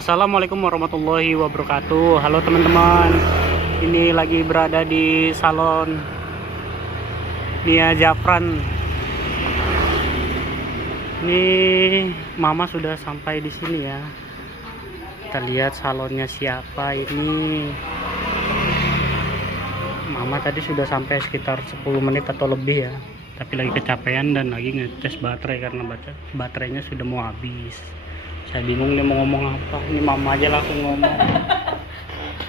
Assalamualaikum warahmatullahi wabarakatuh. Halo teman-teman, ini lagi berada di salon Nia Zafran. Ini Mama sudah sampai di sini ya. Kita lihat salonnya siapa ini. Mama tadi sudah sampai sekitar 10 menit atau lebih ya. Tapi lagi kecapean dan lagi ngecas baterai karena baterainya sudah mau habis. Saya bingung dia mau ngomong apa. Ini Mama aja langsung ngomong.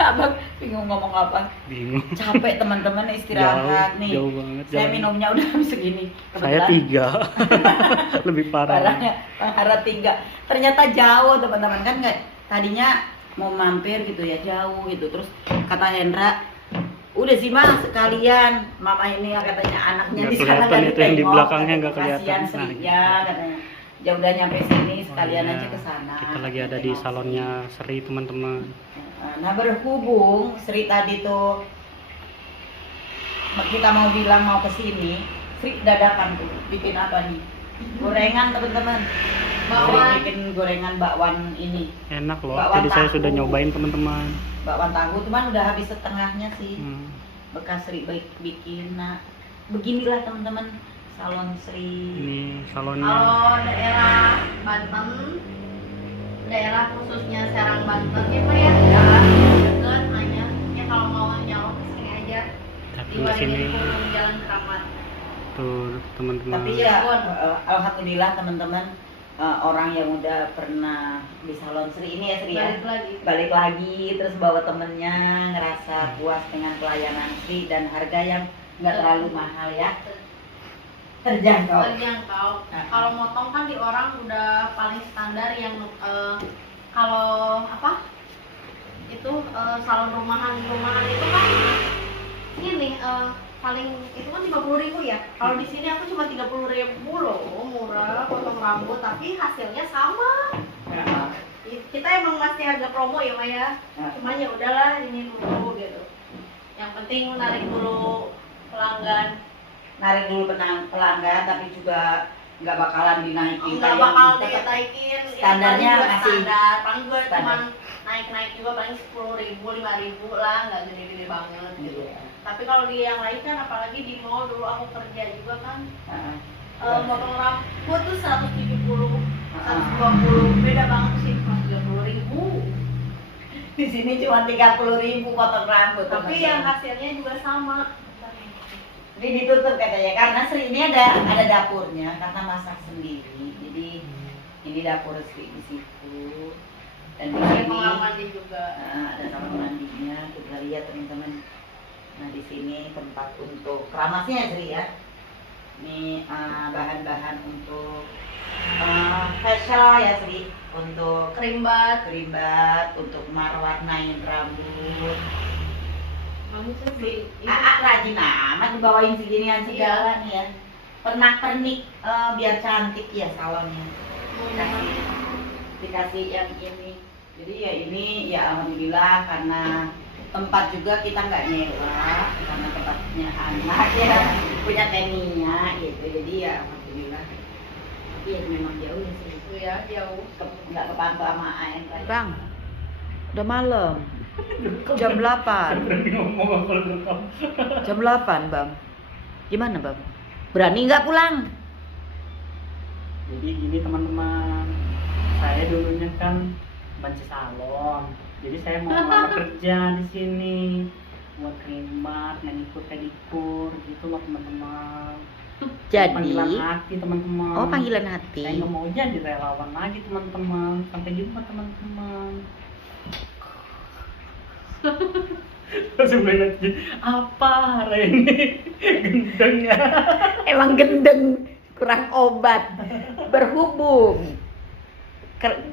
Abang bingung ngomong apa? Bingung. Capek teman-teman istirahat nih. Jauh banget. Saya minumnya udah segini. Saya 3. Lebih parah. Parahnya Hara 3. Ternyata jauh teman-teman, kan nggak, tadinya mau mampir gitu ya, jauh gitu. Terus kata Hendra, udah sih Mas sekalian, Mama ini katanya anaknya Nggak di sana kelihatan itu yang di ditengok, belakangnya nggak kasihan kelihatan. Sri Nah, ya gitu. katanya. Ya udah nyampe sini sekalian Oh, iya. aja ke sana. Kita lagi ada di salonnya Sri teman-teman. Nah berhubung Sri tadi tuh kita mau bilang mau ke sini, Sri dadakan tuh bikin apa nih? Gorengan teman-teman. Sri bikin gorengan bakwan ini. Enak loh. Bakwan Jadi saya tahu. sudah nyobain teman-teman. Bakwan tahu cuman udah habis setengahnya sih. Hmm. Bekas Sri bikin. Nah, beginilah teman-teman salon Sri. Ini salonnya. Kalau daerah Banten, daerah khususnya Serang Banten ya Pak ya, dekat hanya ya kalau mau nyalon ke sini aja di Datang ke sini Waringin Jalan Keramat. tuh teman-teman. Tapi ya alhamdulillah teman-teman, orang yang udah pernah di salon Sri ini ya Sri ya. Balik lagi terus bawa temennya, ngerasa puas dengan pelayanan Sri dan harga yang nggak terlalu mahal ya, terjangkau. Kalau motong kan di orang udah paling standar yang kalau apa itu salon rumahan itu kan ini paling itu kan 50.000 ya. Kalau di sini aku cuma 30.000 loh, murah potong rambut tapi hasilnya sama. Kita emang masih harga promo ya Maya. Cuma ya udahlah ini dulu gitu. Yang penting menarik dulu pelanggan. Narik dulu pelanggan tapi juga nggak bakalan dinaikin. Nggak bakal dinaikin. Standarnya ya, masih standar. Paling juga standar. cuma naik juga paling 10.000, 5.000 lah, nggak gede-gede banget gitu. Iya. Tapi kalau di yang lain kan, apalagi di mall dulu aku kerja juga kan, Heeh. motong rambut tuh 170, 120, beda banget sih, cuma 30.000. Di sini cuma 30.000 potong rambut. Tapi teman-teman. yang hasilnya juga sama. Ini ditutup katanya karena Sri ini ada dapurnya karena masak sendiri. Jadi ini dapur Sri di situ. Dan di Ada sini kamar mandi juga. ada kamar mandinya. Kita lihat teman-teman. Nah di sini tempat untuk keramasnya Sri ya. Ini bahan-bahan untuk facial ya Sri. Untuk Kerimbat. kerimbat, untuk warnain rambut. Kamu tuh beli ini. Rajin amat dibawain seginian segala nih ya. Pernak-pernik biar cantik ya salonnya. Dikasih yang ini. Jadi ya ini ya alhamdulillah karena tempat juga kita nggak nyewa karena tempatnya anak ya punya Tenia gitu. Jadi ya alhamdulillah. Tapi ya memang jauh ya sih. Itu ya jauh. Nggak kepantau sama AN lagi. Bang, udah malam. Jam 8. Jam 8, Bang. Gimana, Bang? Berani nggak pulang? Jadi gini teman-teman, saya dulunya kan benci salon. Jadi saya mau ngelamar kerja di sini buat kerimbat, manicure, pedicure gitu loh teman-teman. Jadi, Panggilan hati teman-teman. oh panggilan Saya hati. nggak mau jadi relawan lagi teman-teman. Sampai jumpa teman-teman. Terus bilang lagi, apa hari ini gendeng ya? Emang gendeng, kurang obat. Berhubung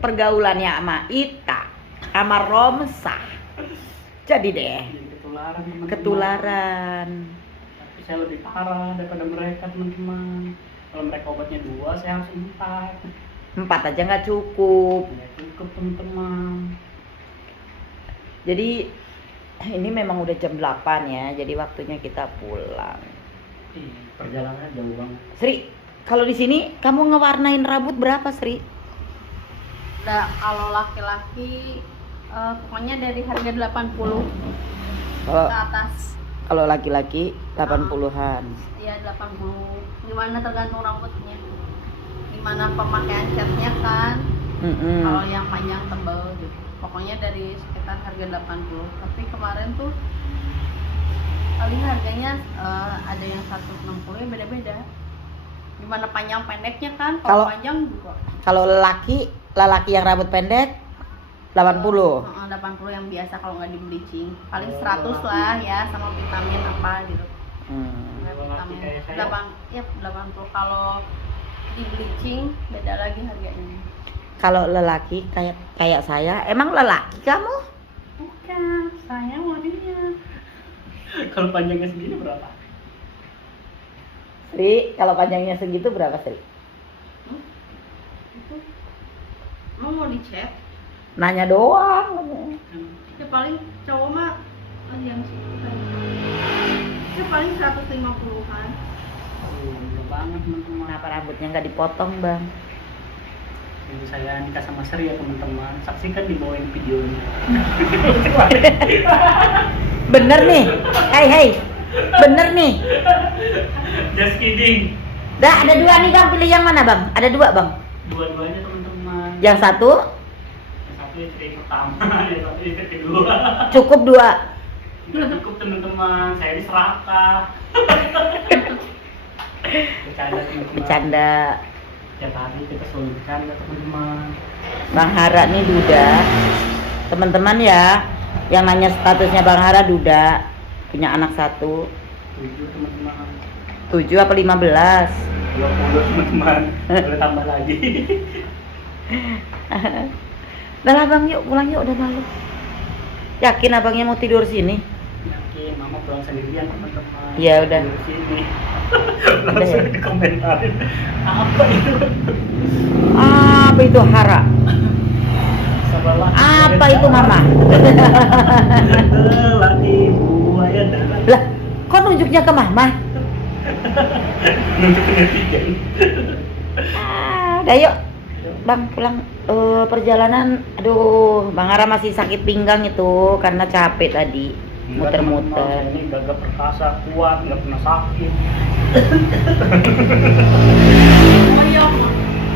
pergaulannya sama Ita, sama Romsa. Jadi deh, Jadi ketularan teman-teman. ketularan. Tapi saya lebih parah daripada mereka teman-teman. Kalau mereka obatnya 2, saya harus 4. 4 aja nggak cukup. Ya cukup teman-teman. Jadi ini memang udah jam 8 ya. Jadi waktunya kita pulang. Perjalanannya jauh banget. Sri, kalau di sini kamu ngewarnain rambut berapa, Sri? kalau laki-laki pokoknya dari harga 80 Kalau ke atas. kalau laki-laki 80-an. Iya 80. Gimana tergantung rambutnya. Gimana pemakaian catnya kan. Kalau yang panjang tebal gitu. Pokoknya dari sekitar harga 80. Tapi kemarin tuh paling harganya ada yang 160 ya beda-beda. Gimana panjang pendeknya kan? Kalau panjang juga. Kalau lelaki yang rambut pendek 80. 80 yang biasa kalau nggak di bleaching. Paling 100 lah ya sama vitamin apa gitu. Vitamin 80. Kalau di bleaching beda lagi harganya. Kalau lelaki kayak saya, emang lelaki kamu? Bukan, saya wanita. Kalau panjangnya segini berapa? Sri, kalau panjangnya segitu berapa, Sri? Itu emang mau dicet? Nanya doang. Ya paling cowok mah yang sih. Ya paling 150-an. Murah banget teman-teman. Kenapa rambutnya nggak dipotong, Bang? Ibu saya nikah sama Sri ya teman-teman. Saksikan di bawah ini videonya. Bener nih. Hei. Bener nih. Just kidding. Dah ada 2 nih, Bang. Pilih yang mana, Bang? Ada 2, Bang. Dua-duanya teman-teman. Yang satu Yang satu istri pertama, yang satu istri kedua. cukup 2. Nggak cukup teman-teman, saya ini serakah. Bercanda teman-teman. Bercanda. Tiap hari kita selalu bercanda teman-teman. Bang Hara nih duda. Teman-teman ya, yang nanya statusnya Bang Hara duda, punya anak 1. 7 teman-teman. 7 apa 15? 20 teman-teman. Boleh tambah lagi. Udah lah Bang, yuk pulang yuk, udah malu. Yakin abangnya mau tidur sini? Yakin mama pulang sendirian teman-teman. Ya udah. Tidur sini. Udah Langsung ya. dikomentarin. Apa itu? Apa itu Hara? Sebelah. Apa itu Mama? Lagi buaya darat. Lah, kok nunjuknya ke Mama? Nunjuk ke netizen. Udah yuk. Bang pulang. Perjalanan, aduh, Bang Hara masih sakit pinggang itu karena capek tadi, muter-muter. Ini gagah perkasa, kuat, nggak pernah sakit. Oh iya,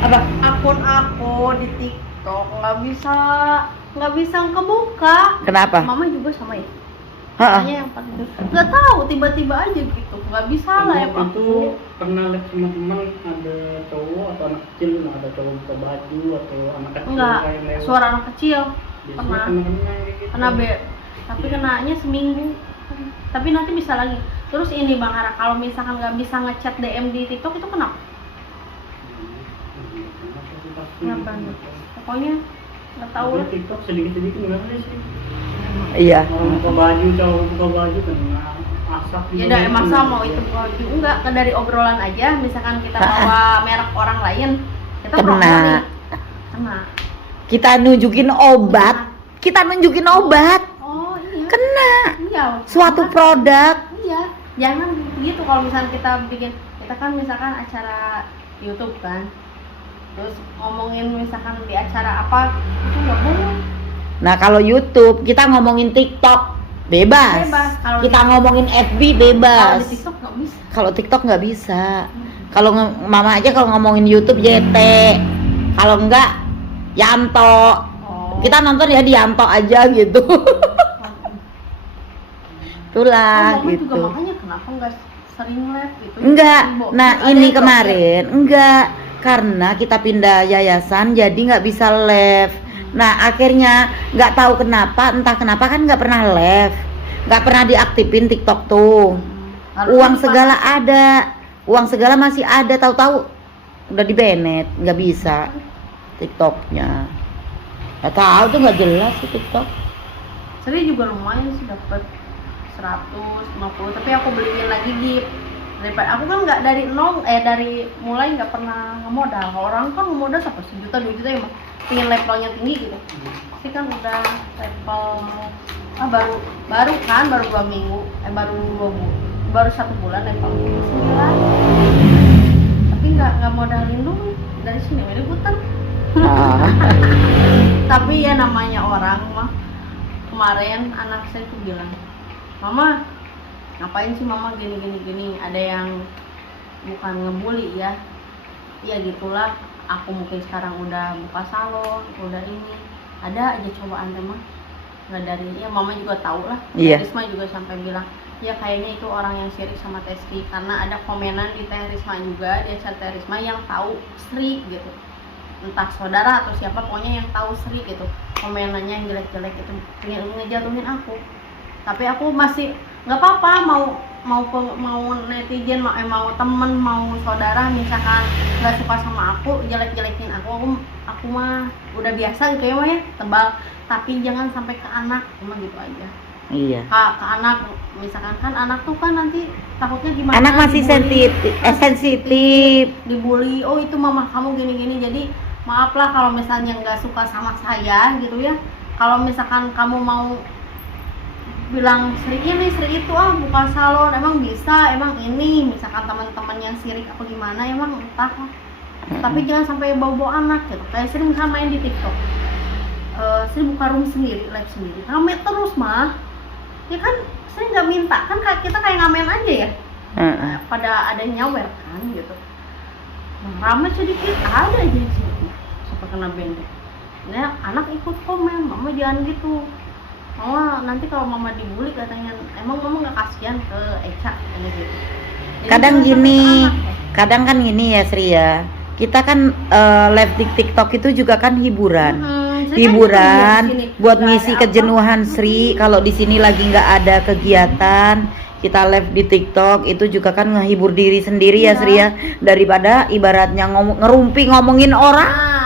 Apa? akun aku di TikTok nggak bisa kebuka. Kenapa? Mama juga sama ya. Heeh. Tanya yang pas itu nggak tahu tiba-tiba aja gitu nggak bisa lah ya Pak. Itu pernah lihat teman-teman ada cowok atau anak kecil, ada cowok buka baju atau anak kecil Enggak, kayak lewat. suara anak kecil Biasanya pernah. kena kayak gitu. Kena tapi kenanya seminggu. Tapi nanti bisa lagi. Terus ini Bang Hara, kalau misalkan nggak bisa ngechat DM di TikTok itu kenapa? Kenapa? Pokoknya nggak tahu lah. TikTok sedikit-sedikit nggak ada sih. Iya. Orang buka baju, cowok buka baju kena asap. Ya udah emang sama mau itu baju enggak kan dari obrolan aja. Misalkan kita bawa merek orang lain, kita promo Kena. nih. Kena. Kita nunjukin obat. Kita nunjukin obat. Oh iya. Kena. Iya. Suatu Makanya- produk. Iya, jangan gitu kalau misalkan kita bikin, kita kan misalkan acara YouTube kan, terus ngomongin misalkan di acara apa itu nggak boleh. Nah kalau YouTube kita ngomongin TikTok bebas. Bebas. Kalau Kita di- ngomongin FB Kalau bebas. di TikTok nggak bisa. Kalau TikTok nggak bisa. Kalau Mama aja kalau ngomongin YouTube YT. Kalau enggak Yanto. Oh. Kita nonton ya di Yanto aja gitu. Itulah Mama gitu. juga makanya kenapa nggak sering live gitu? Enggak. Ibu, Nah ada ini yang kemarin enggak karena kita pindah yayasan jadi nggak bisa live. Nah akhirnya nggak tahu kenapa, entah kenapa kan nggak pernah live, nggak pernah diaktifin TikTok tuh. Harusnya Uang dipakai. segala ada, uang segala masih ada, tahu-tahu udah di banned, nggak bisa TikToknya. Nggak tahu tuh nggak jelas sih TikTok. Seri juga lumayan sih dapat 150, tapi aku beliin lagi gift. Daripada aku kan nggak dari nol, dari mulai nggak pernah ngemodal. Kalau orang kan ngemodal sampai 1 juta 2 juta ya mah. Pengen levelnya tinggi gitu. Pasti kan udah level baru 2 minggu, baru 1 bulan level 9. Tapi nggak modalin dulu dari sini ini putar. Ah. tapi ya namanya orang mah. Kemarin anak saya tuh bilang, mama ngapain sih mama gini, ada yang bukan ngebully ya, ya gitulah, aku mungkin sekarang udah buka salon, udah ini, ada aja cobaan mah nggak dari, ya mama juga tahu lah. Iya. Risma juga sampai bilang, ya kayaknya itu orang yang sirik sama Testi, karena ada komenan di Teh Risma juga, dia chat Teh Risma yang tahu Sri gitu, entah saudara atau siapa, pokoknya yang tahu Sri gitu, komenannya yang jelek-jelek itu ngejatuhin aku. Tapi aku masih nggak apa-apa, mau netizen, mau temen, mau saudara misalkan nggak suka sama aku, jelek-jelekin aku mah udah biasa gitu ya mah ya, tebal. Tapi jangan sampai ke anak, cuma gitu aja. Iya. Ke anak, misalkan kan anak tuh kan nanti takutnya gimana, Anak masih sensitif. Dibully, oh itu mama kamu gini-gini. Jadi maaflah kalau misalnya nggak suka sama saya gitu ya. Kalau misalkan kamu mau bilang Sri ini Sri itu, buka salon emang bisa, emang ini, misalkan teman-teman yang sirik apa gimana, emang entah. Tapi jangan sampai bawa anak gitu. Kayak Sri misalnya main di TikTok, Sri buka room sendiri, live sendiri, ngamen terus mah. Ya kan Sri nggak minta, kan kita kayak ngamen aja ya. Pada ada nyawer kan gitu. Ramai sedikit ada aja di sini sampai kena bendek. Nah anak ikut komen, mama jangan gitu. Mama nanti kalau mama dibully katanya, emang mama nggak kasihan ke Eca ini gitu. Jadi Kadang jangan gini, sampai ke anak, ya. kadang kan gini ya Sri ya. Kita kan live di TikTok itu juga kan hiburan. Sri kan Hiburan juga di sini. buat Nggak ngisi ada apa. kejenuhan Sri. Kalau di sini lagi nggak ada kegiatan, kita live di TikTok itu juga kan ngehibur diri sendiri ya Iya. Sri ya. Daripada ibaratnya ngerumpi ngomongin orang, Nah,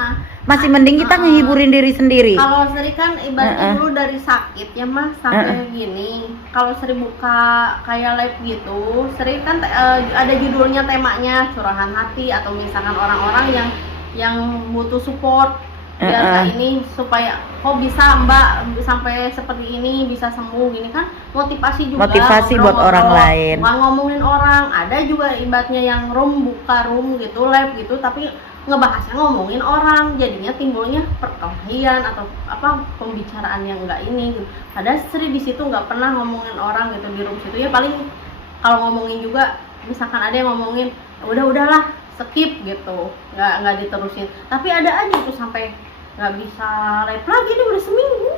masih mending kita ngehiburin diri sendiri. kalau Sri kan ibaratnya dulu dari sakit ya mah sampai gini. Kalau Sri buka kayak live gitu, Sri kan ada judulnya, temanya curahan hati, atau misalkan orang-orang yang butuh support biar kayak ini, supaya kok bisa Mbak sampai seperti ini, bisa sembuh gini kan, motivasi juga. Motivasi buat orang lain. Bukan ngomongin orang. Ada juga ibaratnya yang buka room gitu, live gitu, tapi ngebahasnya ngomongin orang, jadinya timbulnya perkelahian atau apa, pembicaraan yang enggak ini gitu. Padahal Sri di situ nggak pernah ngomongin orang gitu di room situ ya, paling kalau ngomongin juga misalkan ada yang ngomongin, udahlah skip gitu, nggak diterusin. Tapi ada aja tuh sampai nggak bisa live lagi, ini udah seminggu.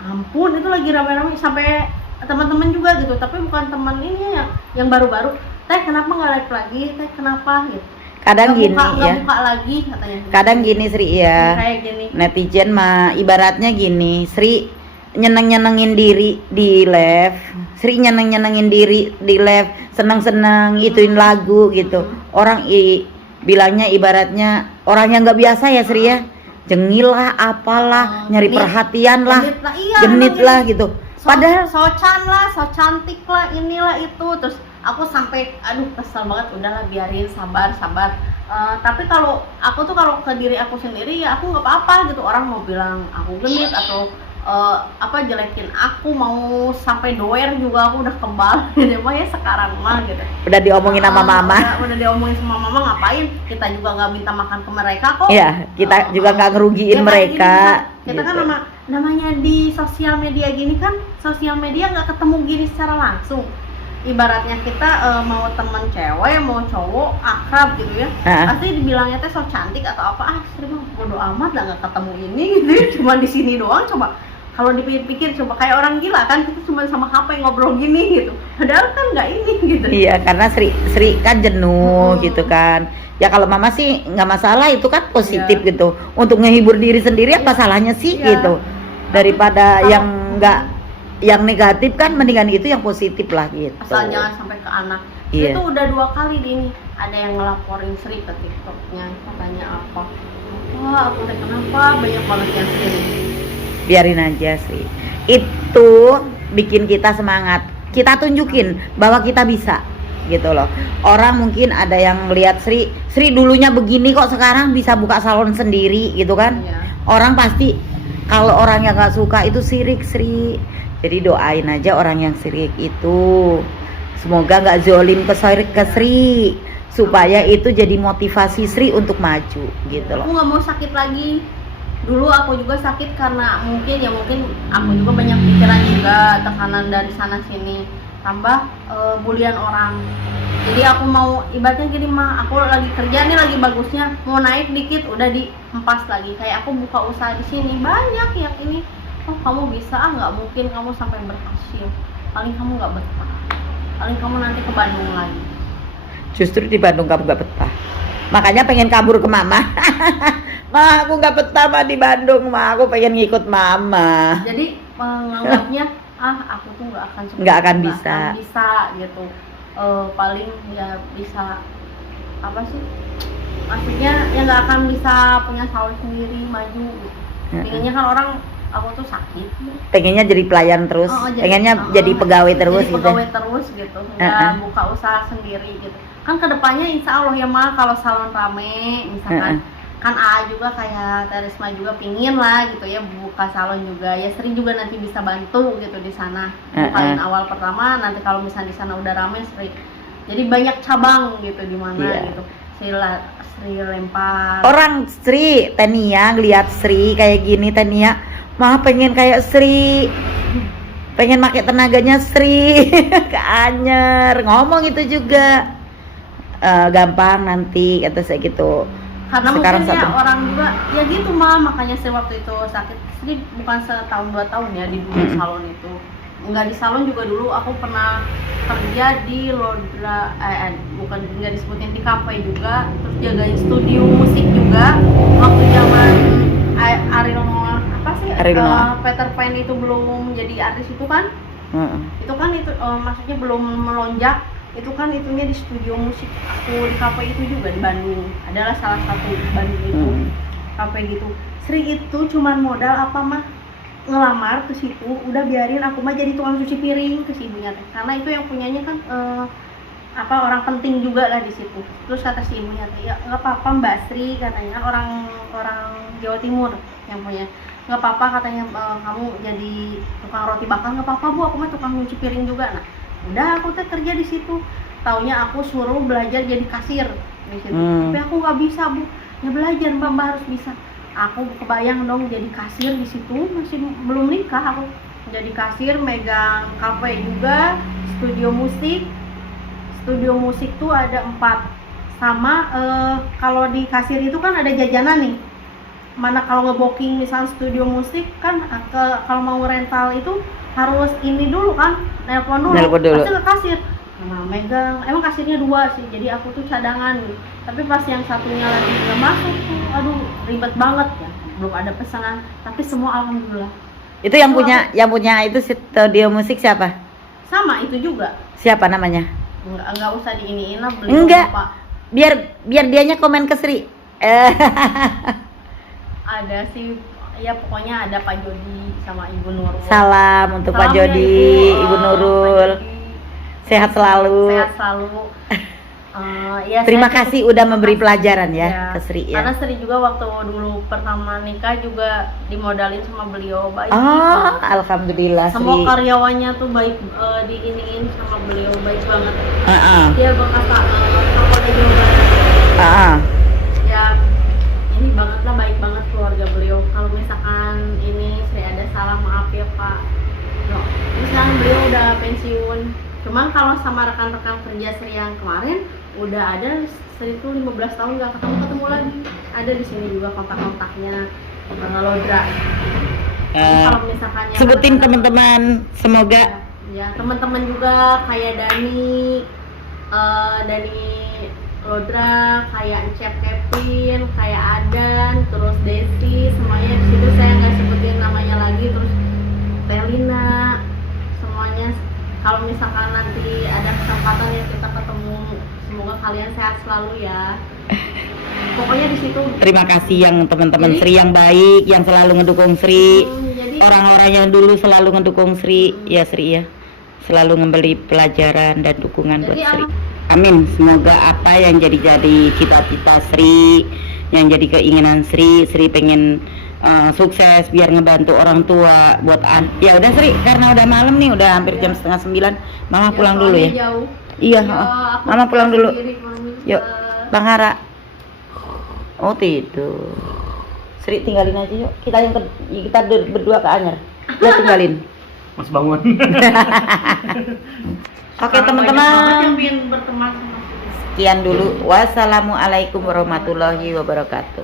Ampun, itu lagi rame-rame sampai teman-teman juga gitu, tapi bukan teman ini yang baru-baru. Teh kenapa nggak live lagi? Teh kenapa gitu? Kadang Nggak gini buka, ya. nggak buka lagi katanya. Kadang gini Sri ya. Kayak gini. Netizen mah ibaratnya gini, Sri nyeneng-nyenengin diri di live, Sri nyeneng-nyenengin diri di live, seneng-seneng ituin lagu gitu. Orang bilangnya ibaratnya orang yang nggak biasa ya Sri ya, jengil lah, apalah, nyari genit. perhatian lah, Genit lah, iya, genit emang lah genit. gitu. Padahal socan lah, so cantik lah, inilah itu. Terus aku sampai aduh kesel banget, udahlah biarin, sabar. Tapi kalau aku tuh kalau ke diri aku sendiri ya aku nggak apa-apa gitu. Orang mau bilang aku genit atau jelekin aku, mau sampai doer juga aku udah kebal gitu mah ya sekarang mah gitu. Udah diomongin sama mama. Udah diomongin sama mama, ngapain? Kita juga nggak minta makan ke mereka kok. Iya, kita juga nggak ngerugiin Ya, mereka. Kita kan gitu. namanya di sosial media gini kan, sosial media nggak ketemu gini secara langsung. Ibaratnya kita mau teman cewek mau cowok akrab gitu ya, pasti dibilangnya teh so cantik atau apa, Sri mah bodo amat lah, nggak ketemu ini gitu ya. Cuma di sini doang. Coba kalau dipikir-pikir, coba kayak orang gila kan, kita cuma sama HP ngobrol gini gitu, padahal kan nggak ini gitu. Iya, karena Sri kan jenuh gitu kan. Ya kalau mama sih nggak masalah, itu kan positif gitu. Untuk ngehibur diri sendiri apa salahnya sih gitu. Daripada yang nggak, yang negatif kan, mendingan itu yang positif lah gitu. Asal jangan sampai ke anak. Iya. Itu udah 2 kali ini ada yang ngelaporin Sri ke TikToknya, katanya apa? Wah, aku udah kenapa banyak banget yang Sri. Biarin aja sih. Itu bikin kita semangat. Kita tunjukin bahwa kita bisa gitu loh. Orang mungkin ada yang lihat Sri dulunya begini kok sekarang bisa buka salon sendiri gitu kan. Iya. Orang pasti, kalau orang yang nggak suka itu sirik Sri. Jadi doain aja orang yang sirik itu, semoga nggak zolim ke Sri, supaya itu jadi motivasi Sri untuk maju gitu Aku loh. nggak mau sakit lagi. dulu aku juga sakit karena mungkin aku juga banyak pikiran juga, tekanan dari sana sini, tambah bulian orang. Jadi aku mau ibaratnya gini mah, aku lagi kerja nih lagi bagusnya, mau naik dikit udah dihempas lagi. Kayak aku buka usaha di sini banyak yang ini, oh kamu bisa, nggak mungkin kamu sampai berhasil, paling kamu nggak betah, paling kamu nanti ke Bandung lagi. Justru di Bandung kamu gak betah, makanya pengen kabur ke mama. Ma, aku gak betah mah di Bandung, ma, aku pengen ngikut mama. Jadi menganggapnya aku tuh nggak akan bisa gitu. Paling ya bisa apa sih, maksudnya ya nggak akan bisa punya sahur sendiri, maju gitu. Pengennya kan orang aku tuh sakit, pengennya jadi pelayan terus, pengennya jadi pegawai terus jadi pegawai terus gitu, nggak buka usaha sendiri gitu. Kan kedepannya insya Allah ya mah, kalau salon rame misalkan kan juga kayak Terisma juga pingin lah gitu ya buka salon juga ya, Sri juga nanti bisa bantu gitu di sana bukain awal pertama, nanti kalau misalnya di sana udah rame Sri jadi banyak cabang gitu di mana gitu. Sri lempar orang Sri, Tania ngeliat Sri kayak gini, Tania mah pengen kayak Sri, pengen pakai tenaganya Sri ke Anyer, ngomong itu juga gampang nanti kata saya gitu. Karena sekarang mungkin ya orang juga ya gitu mah, makanya saya waktu itu sakit sih bukan setahun 2 tahun ya di dunia salon itu. Enggak di salon juga dulu aku pernah kerja di Lodra, bukan nggak disebutin, di kafe juga, terus jagain studio musik juga waktu zaman Ariel Noah apa sih Peter Pan itu belum jadi artis itu kan. Itu kan itu maksudnya belum melonjak. Itu kan itunya di studio musik aku di kafe itu juga di Bandung, adalah salah satu Bandung itu kafe gitu. Sri itu cuman modal apa mah ngelamar ke situ, udah biarin aku mah jadi tukang cuci piring ke si ibunya teh, karena itu yang punyanya kan orang penting juga lah di situ. Terus kata si ibunya teh, ya nggak apa-apa Mbak Sri katanya, orang Jawa Timur yang punya, nggak apa-apa katanya kamu jadi tukang roti bakar nggak apa-apa Bu, aku mah tukang cuci piring juga. Nah udah aku tuh kerja di situ, taunya aku suruh belajar jadi kasir di situ, tapi aku nggak bisa Bu, ya belajar mbak harus bisa. Aku kebayang dong jadi kasir di situ, masih belum nikah aku jadi kasir, megang kafe juga, studio musik tuh ada 4 sama kalau di kasir itu kan ada jajanan nih, mana kalau ngebooking misalnya studio musik kan kalau mau rental itu harus ini dulu kan, nelpon dulu. Pasti ke kasir. Nah, megang, emang kasirnya 2 sih, jadi aku tuh cadangan gitu. Tapi pas yang satunya lagi nggak masuk tuh, aduh ribet banget ya. Belum ada pesanan, tapi semua alhamdulillah. Itu yang punya itu studio musik siapa? Sama itu juga. Siapa namanya? Enggak usah diiniin lah, beli enggak. Pak. Biar dianya komen ke Sri. Ada sih. Ya pokoknya ada Pak Jody sama Ibu Nurul. Salam untuk Pak Jody, Ibu Nurul. Sehat selalu. Sehat selalu. Ya, terima kasih udah memberi pelajaran ya ke Sri ya. Karena Sri juga waktu dulu pertama nikah juga dimodalin sama beliau, baik. Alhamdulillah. Semua Sri. Karyawannya tuh baik, diiniin sama beliau, baik banget. Dia berkata Kapolda Jawa Barat. Ya ini banget lah, baik banget keluarga beliau. Kalau misalkan ini Sri ada salah, maaf ya Pak. Misalkan beliau udah pensiun, cuman kalau sama rekan-rekan kerja Sri yang kemarin udah ada, Sri itu 15 tahun gak ketemu lagi. Ada di sini juga kontak-kontaknya Lodra. Kalau misalkan sebutin teman-teman, semoga ya teman-teman juga kayak Dani Lodra, kayak Chef Kevin, kayak Adan, terus Desi, semuanya di situ saya nggak sebutin namanya lagi, terus Telina, semuanya. Kalau misalkan nanti ada kesempatan ya kita ketemu, semoga kalian sehat selalu ya. Pokoknya di situ. Terima kasih yang teman-teman Sri yang baik, yang selalu ngedukung Sri. Orang-orang yang dulu selalu ngedukung Sri, ya Sri ya, selalu memberi pelajaran dan dukungan buat Sri. Amin. Semoga apa yang jadi cita-cita Sri, yang jadi keinginan Sri pengen sukses biar ngebantu orang tua buat ya udah Sri, karena udah malam nih, udah hampir jam 8:30. Mama pulang dulu ya. Jauh. Iya, Mama pulang dulu. Yuk, Bang Hara. Oh tidur. Tri tinggalin aja yuk. Kita berdua ke Anyer. Ya tinggalin. Mas bangun. Oke Sekarang banyak banget teman-teman. yang pengen berteman sama Sekian dulu. Wassalamualaikum warahmatullahi wabarakatuh.